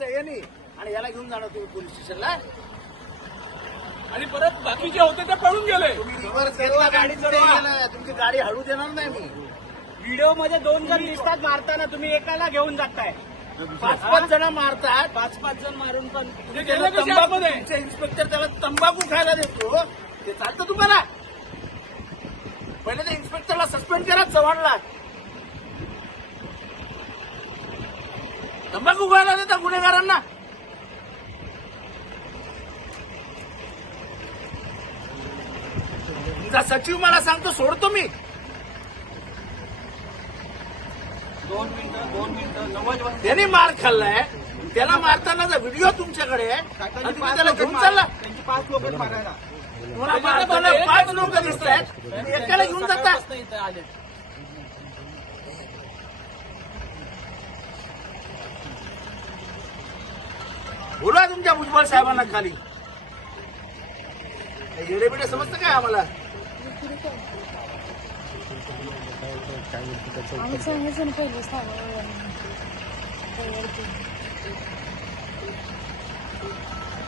यायचं यांनी आणि याला घेऊन जाणार तुम्ही पोलीस स्टेशनला. आणि परत बाकीचे होते ते पळून गेले. तुम्ही रिव्हर्स घेतला गाडी गेलं, तुमची गाडी हळू देणार नाही मी. व्हिडिओ मध्ये 2 जण दिसतात मारताना, तुम्ही एकाला घेऊन जाताय. 5-5 जण मारतात. 5-5 जण मारून पण ते गेले कसे आतमध्ये? तुमचे इन्स्पेक्टर त्याला तंबाखू खायला देतो, ते चालतं तुम्हाला? पहिले त्या इन्स्पेक्टरला सस्पेंड करा चव्हाणला. तंबाखू खायला देता गुन्हेगारांना. तुमचा सचिव मला सांगतो सोडतो मी. 2 मिनिटं 90 त्याने मार खाल्लाय, त्याला मारतानाचा व्हिडिओ तुमच्याकडे आहे आणि तुम्ही त्याला घेऊन चालला. त्यांची 5 लोक मारायला. तुम्हाला मारताना 5 लोक दिसत आहेत आणि एकाला घेऊन जाता. इथं आले. बोला तुमच्या भुजबळ साहेबांना खाली. येडेबिडे समजतं काय आम्हाला? आम्ही सांगायचं ना पहिलेच सांगा.